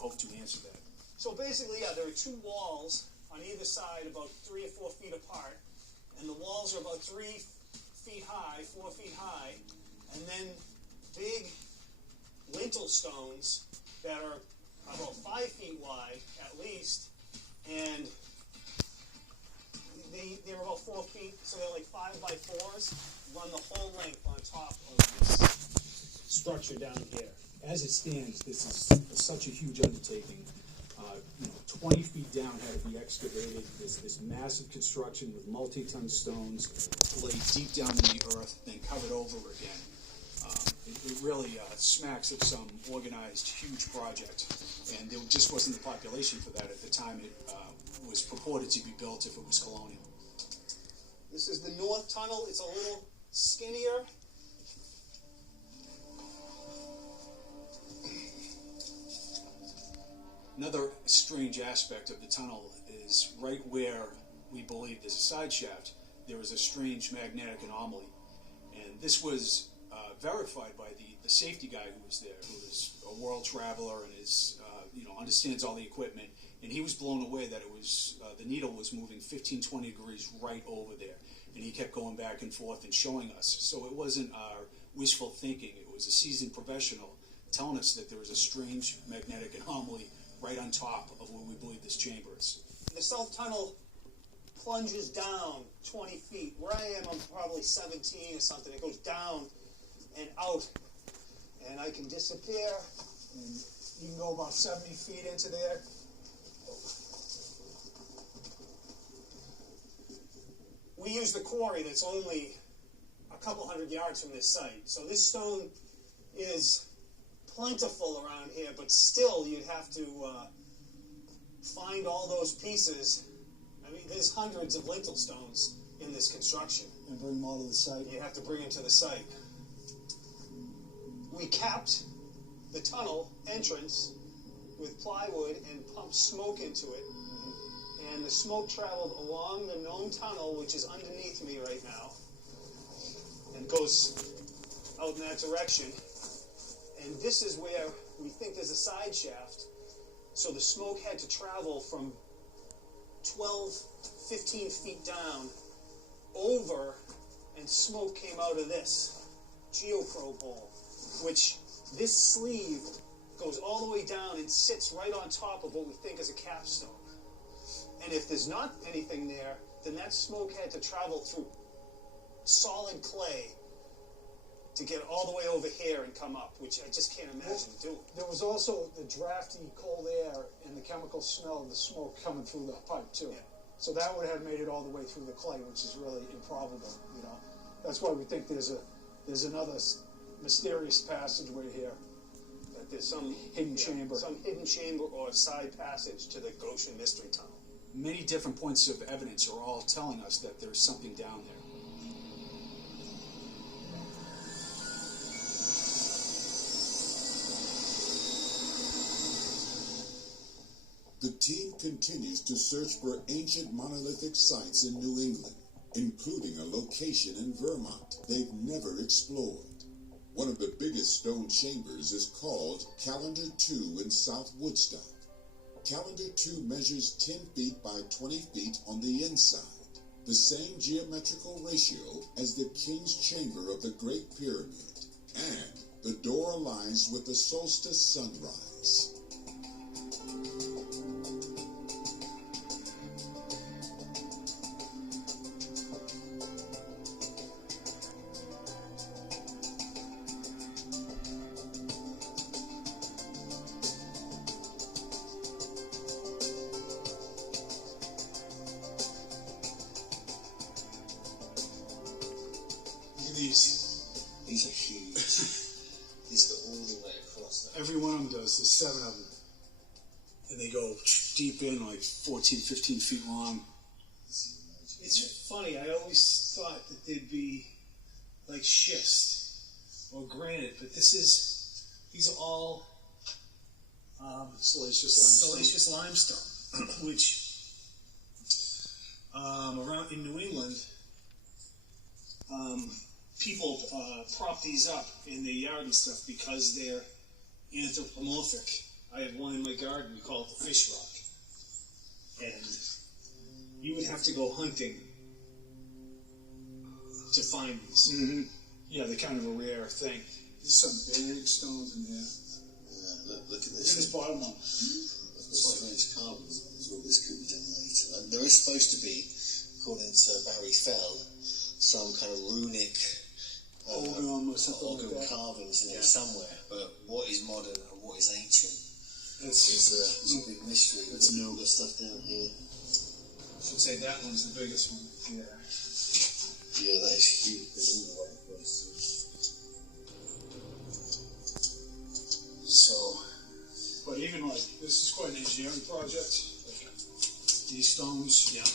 hope to answer that. So basically, yeah, there are two walls on either side about 3 or 4 feet apart, and the walls are about 3 feet high, 4 feet high, and then big lintel stones that are about 5 feet wide at least, and they're about 4 feet, so they're like 5x4s, run the whole length on top of this structure down here. As it stands, this is such a huge undertaking. 20 feet down had to be excavated. This massive construction with multi-ton stones laid deep down in the earth, then covered over again. It really smacks of some organized, huge project. And there just wasn't the population for that at the time it was purported to be built if it was colonial. This is the north tunnel. It's a little skinnier. Another strange aspect of the tunnel is right where we believe there's a side shaft, there is a strange magnetic anomaly. And this was verified by the safety guy who was there, who is a world traveler and is, understands all the equipment. And he was blown away that it was, the needle was moving 15, 20 degrees right over there. And he kept going back and forth and showing us. So it wasn't our wishful thinking. It was a seasoned professional telling us that there was a strange magnetic anomaly right on top of where we believe this chamber is. The south tunnel plunges down 20 feet. Where I am, I'm probably 17 or something. It goes down and out, and I can disappear, and you can go about 70 feet into there. We use the quarry that's only a couple hundred yards from this site. So this stone is plentiful around here, but still you'd have to find all those pieces. I mean, there's hundreds of lintel stones in this construction. And bring them all to the site. You have to bring them to the site. We capped the tunnel entrance with plywood and pumped smoke into it. And the smoke traveled along the known tunnel, which is underneath me right now, and goes out in that direction. And this is where we think there's a side shaft. So the smoke had to travel from 12, 15 feet down over, and smoke came out of this geoprobe hole, which this sleeve goes all the way down and sits right on top of what we think is a capstone. And if there's not anything there, then that smoke had to travel through solid clay to get all the way over here and come up, which I just can't imagine doing. There was also the drafty cold air and the chemical smell of the smoke coming through the pipe too. Yeah. So that would have made it all the way through the clay, which is really improbable, That's why we think there's another mysterious passageway here. That there's some hidden chamber. Some hidden chamber or side passage to the Goshen Mystery Tunnel. Many different points of evidence are all telling us that there's something down there. The team continues to search for ancient monolithic sites in New England, including a location in Vermont they've never explored. One of the biggest stone chambers is called Calendar 2 in South Woodstock. Calendar 2 measures 10 feet by 20 feet on the inside, the same geometrical ratio as the King's Chamber of the Great Pyramid, and the door aligns with the solstice sunrise. These are huge. These go all the way across. Every one of them does. There's 7 of them. And they go deep in, like 14, 15 feet long. It's funny, I always thought that they'd be like schist or granite, but these are all Salacious limestone, which around in New England, people prop these up in their yard and stuff because they're anthropomorphic. I have one in my garden. We call it the fish rock, and you would have to go hunting to find these. Mm-hmm. Yeah, they're kind of a rare thing. There's some big stones in here. Look at Look at this bottom one. strange carvings is what this could be done later. And there is supposed to be, according to Barry Fell, some kind of runic Ogum or something like Ogum that. carvings in there somewhere. But what is modern and what is ancient That's is a big mystery. That's new. The stuff down here. I should say that one's the biggest one. Yeah. Yeah, that is huge. There's all the way across. So, but even like this is quite an engineering project. Like, these stones. Yeah.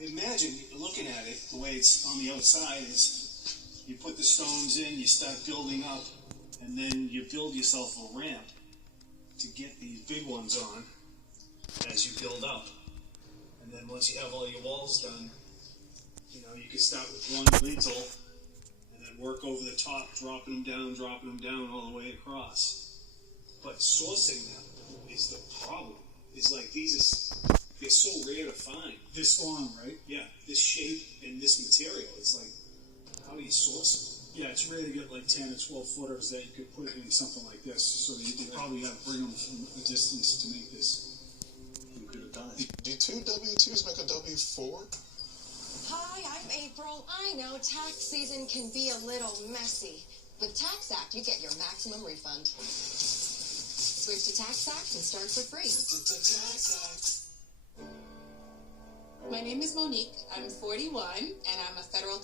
I imagine looking at it, the way it's on the outside is you put the stones in, you start building up, and then you build yourself a ramp to get these big ones on as you build up. And then once you have all your walls done, you know, you can start with one lintel and then work over the top, dropping them down all the way across. But sourcing them is the problem. It's like they're so rare to find. This long, right? Yeah, this shape and this material. It's like, how do you source Yeah, it's rare to get like 10 or 12 footers that you could put in something like this. So you probably got to bring them from a distance to make this. them? Who could have done it? Do two W-2s make a W-4? Hi, I'm April. I know tax season can be a little messy. With Tax Act, you get your maximum refund. Switch to Tax Act and start for free. My name is Monique. I'm 41, and I'm a federal